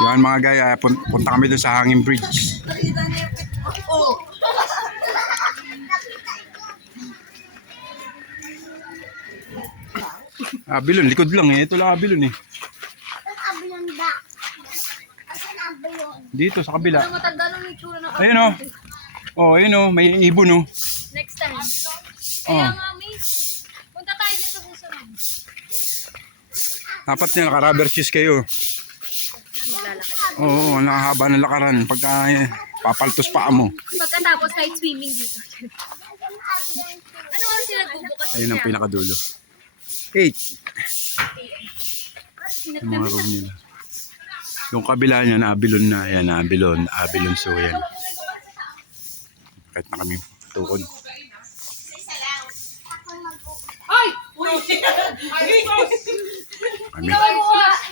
Yan mga gaya, punta kami doon sa Hanging Bridge. Abilon, likod lang eh. Ito lang Abilon eh. Dito sa kabila. Ayun o. Oh, ayun o. May ibon o. Next time. Oh. Kaya nga, miss. Punta tayo dyan sa susunod. Dapat niya naka-rubber shoes kayo. Maglalakad. Oo, nakahaba ng lakaran. Pagka papaltos pa mo. Pagkatapos kahit swimming dito. Ano oras sila bubukas? Ayun ang pinakadulo. 8. Ang mga room nila. Yung kabila niya na Abilon na. Yan, Abilon. Abilon so yan. Kahit na kami tukod. Ay! Kami.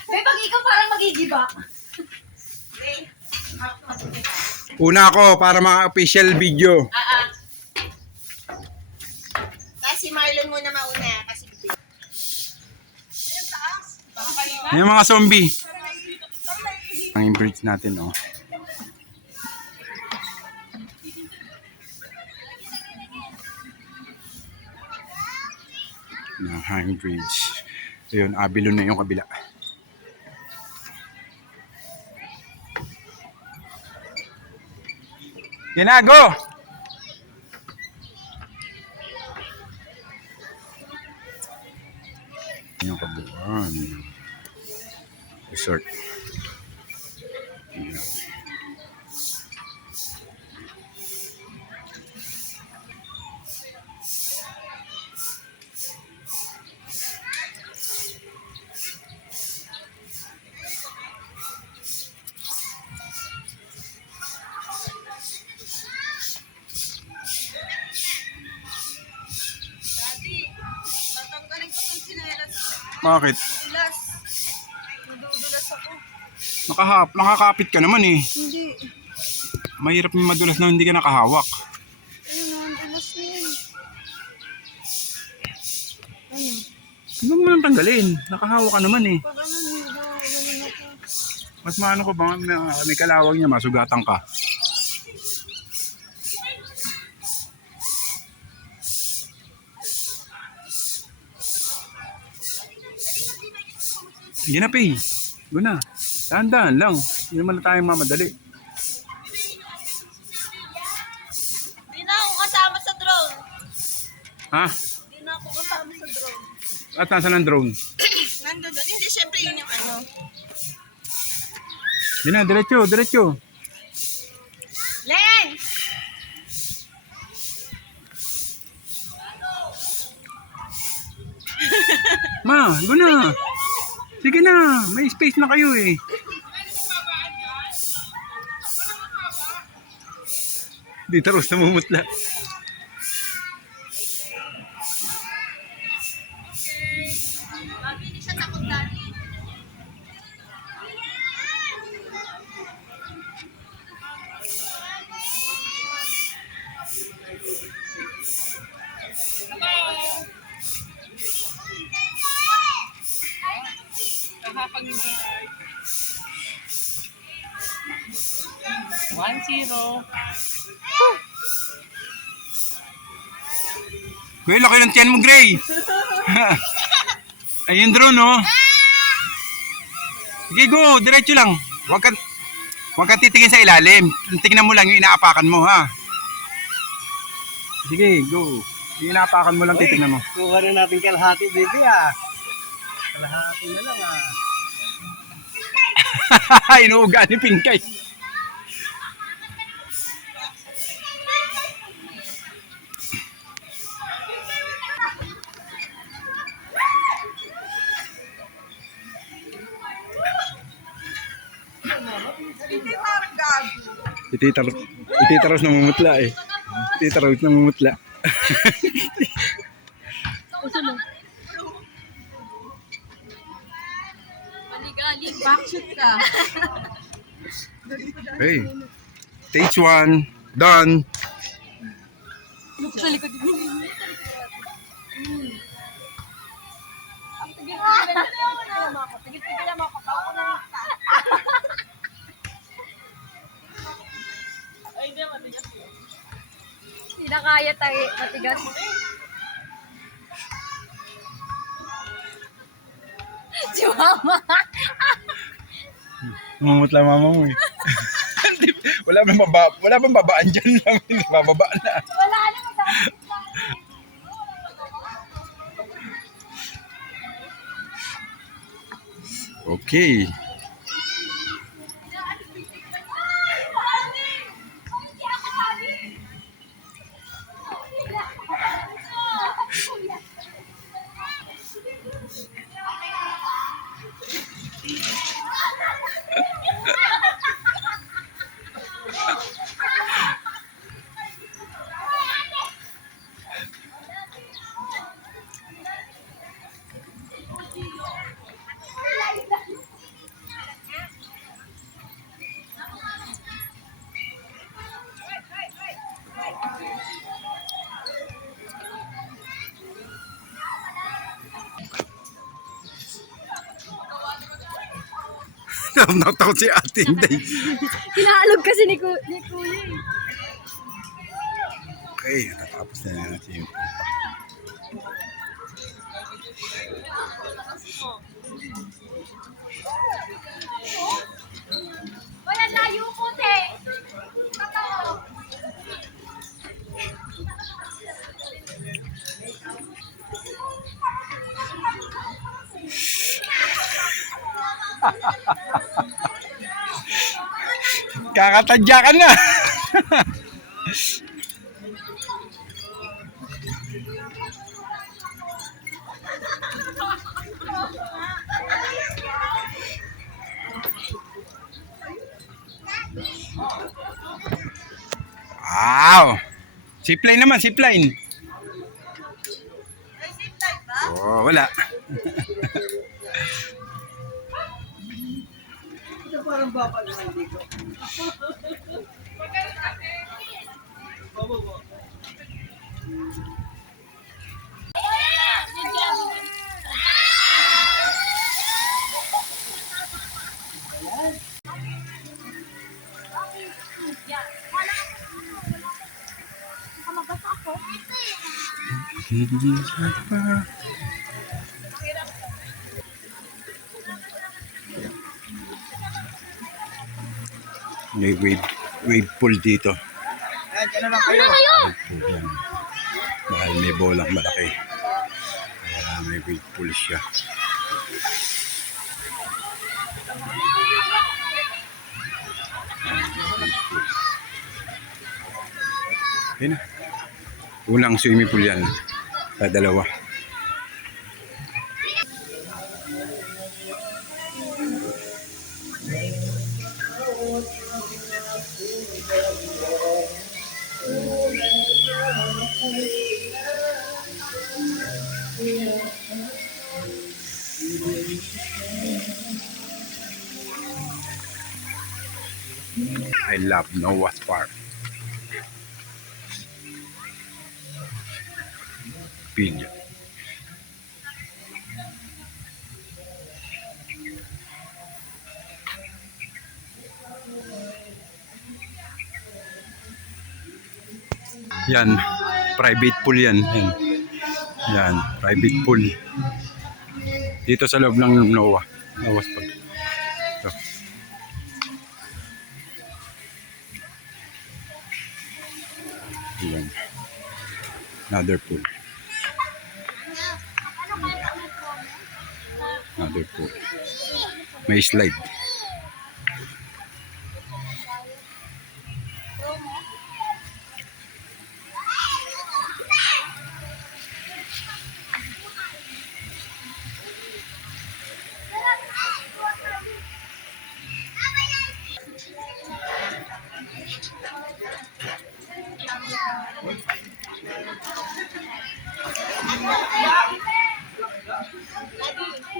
May pag ikaw parang magigiba. Una ako para mga official video. Kasi Marlon muna mauna. Kasi Yung mga zombie. Ang bridge natin, oh. Na hang bridge. Ayun, Abilon na yung kabila. Ginago! Yung kabuuan. Resort. Ayan. tatanggalin ko itong sinelas. Bakit? Dulas. Nadudulas ako. Nakakapit ka naman eh. Hindi. Mahirap yung madulas na hindi ka nakahawak. Ano naman, dulas na yun. Ano? Huwag mo nang tanggalin. Nakahawak ka naman eh. Pag ano, ganun ako. Mas maano ko ba, may kalawag niya, masugatan ka. Hindi na, Pay. Doon na. Dahan-dahan lang. Hindi naman na tayong mamadali. Di na ako kasama sa drone. Ha? Di na ako kasama sa drone. At nasaan ang drone? Nandun doon. Hindi, syempre yun yung ano. Hindi na, diretso, diretso. Len! Ma, doon na. Sige na, may space na kayo eh. Di taros namumutla. Mami, hindi siya takot dati. Kuya, laki ng tiyan mo, Gray. Ayun drone, no? Sige, go. Diretso lang. Huwag kang titingin sa ilalim. Tingnan mo lang yung inaapakan mo, ha? Sige, go. Yung inaapakan mo lang, titingnan mo. Kuha rin natin kalahati, baby ah. Kalahati na lang ah. Inuuga ni Pinkay. Hindi parang gago. Ititaros namumutla eh. Ititaros namumutla. Maligalig. Backshoot ka. Hey. Stage 1. Done. Sa likod din. Ang tigil-tigil na ako na. Tigil-tigil na ako. Kapag ako na. nakakaya tayo. Matigas. Si Mama. Mamutla mama mo eh. Wala bang babaan dyan lang. Bababa na. Wala naman sa Okay. Natakot si Ate Inday. Hinaalog kasi ni Kuya eh. Okay, natapos na natin yung Wala layo po, te. Totoo. kakatadya ka na. Wow! Zipline naman, zipline. May zip line ba? Oh, wala. Ito parang baba naman dito. May wave pool dito. Ayan, dyan na lang kayo. Yan. Dahil may bolang malaki. Kaya may wave pool siya. Ayun na. Unang swimming pool yan. Sa dalawa. I love Noah's Park. Pilya. Yan, private pool yan. Yan, private pool. Dito sa loob ng Noah's Park. Ito. Yan. Another pool. Another pool. May slide.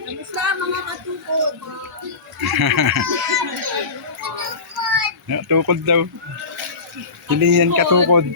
Kamusta mga katukod? Tukod daw. Hindi yan katukod.